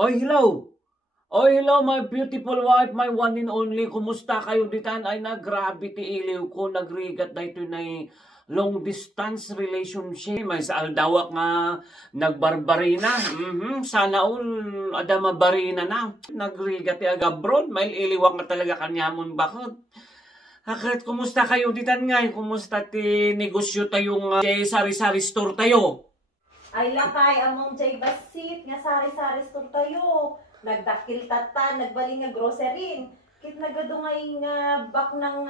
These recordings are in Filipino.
Oy, hello! Oy, hello, my beautiful wife, my one and only. Kumusta kayo ditan? Ay na, grabe ti iliw ko. Nagrigat na ito na long distance relationship. May saal dawak nga nagbarbarina. Sana all adama barina na. Nagrigat ti agabron. May iliwak na talaga kanyamon bakit. Hakit, kumusta kayo ditan ngay? Kumusta ti negosyo tayong sari-sari store tayo? Ay lakay, among jay basit, nga sari-sari store tayo. Nagdakil tata, nagbaling nga grocery. Kit nagadungay nga bak ng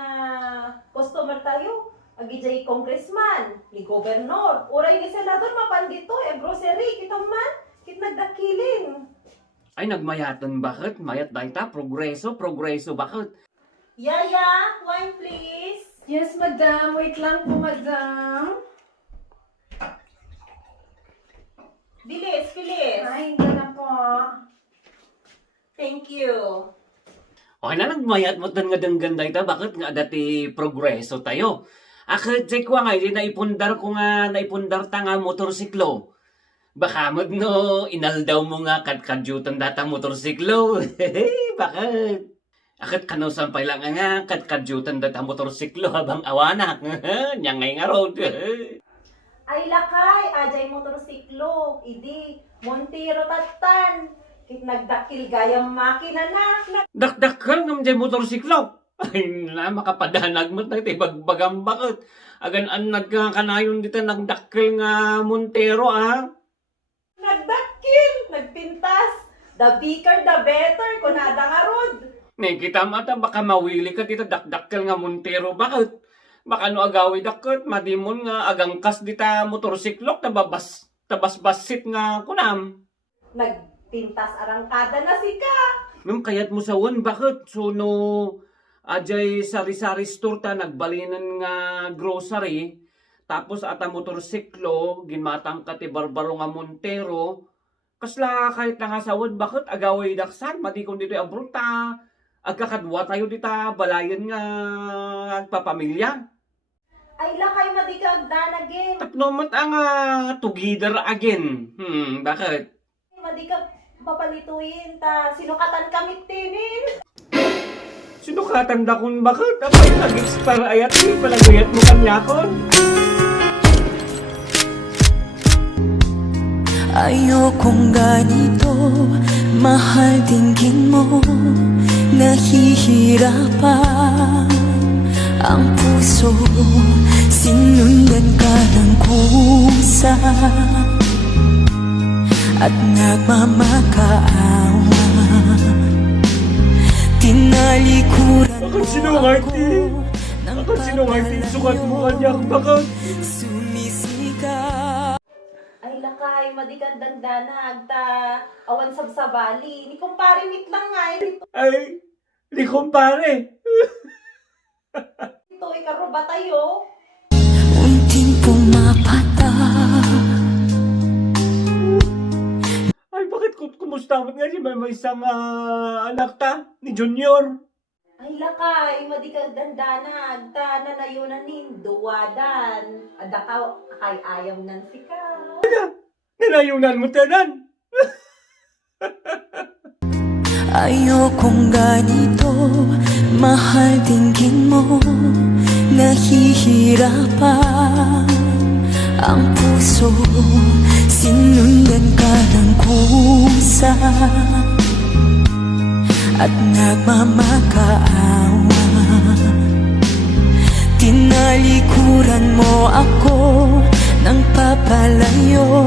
customer tayo. Agi jay congressman, ni gobernador, uray ni senador mapandito, grocery, kita man, kit nagdakilin. Ay, nagmayatan bakit? Mayat dayta, progreso bakit? Yaya, wine please. Yes, madam. Wait lang po, madam. Bilis, bilis. Ay, hindi na po. Thank you. Okay na, nagmayat mo nga ganda ita. Bakit nga dati progreso tayo? Akit, check ko nga, naipundar ko nga, naipundar ta nga motorsiklo. Baka mo no, inaldaw mo nga kadkadyutan data motorsiklo. Bakit? Akit kanusan pa lang nga, kadkadyutan data motorsiklo habang awanak. Nyangay nga road. Ay lakay, ajay motorsiklo, idi, Montero tatan. Kit nagdakil gayang makina na. Dakdakal ng dyan motorsiklo. Ay na, makapadanag mo na ito, bagbagam bakit. Agan nagkakanayon dito, nagdakil nga Montero, Nagdakil, nagpintas. The bigger, the better, kunada nga rod. Kita mata, baka mawili ka dito, dakdakil nga Montero, bakit? Baka no agawi dakot, madimon nga agangkas dita motorsiklo, tabas-basit nga kunam. Nagpintas arangkada na sika. Nung kayat mo sa wan, bakit? So no, ajay sari-sari store ta, nagbalinan nga grocery, tapos ata motorsiklo, ginmatang ka ti barbaro nga Montero, kasla kahit na nga sa wan, bakit agaway daksan, madikon dito abruta, agkakadwa tayo dita, balayan nga agpapamilya. Ay lakay madikag danagin. Tapnomat ang together again. Bakit? Madikag papalituin ta. Sinukatan kami tinin. Sinukatan da kung bakit? Apay nag-expire ayat, palaguyat mo kanya kon. Ayokong ganito, mahal dinggin mo, nahihirapan ang puso, sinundan ka ng kusa at nagmamakaawa. Tinalikuran Bakit mo sinungaiti? ng Bakit sinungaiti? Sukat mo kanya kung bakit? sumisigaw. Ay lakay madikag dandanag ta. Awan sabsabali. Ni kumpare mit lang nga. Ay, di kumpare. Ito ikaruba tayo. Unting pumapata. Ay, bakit kumusta mo nga si may isang anak ta ni Junior? Ay lakay madikag dandanag ta. Nanayunan nin duwadan. Adakaw kay ayaw nan sika. Nilayunan mo tanan. Ayokong ganito, mahal dinggin mo, nahihirapan ang puso, sinundan ka ng kusa at nagmamakaawa. Tinalikuran mo ako ng papalayo.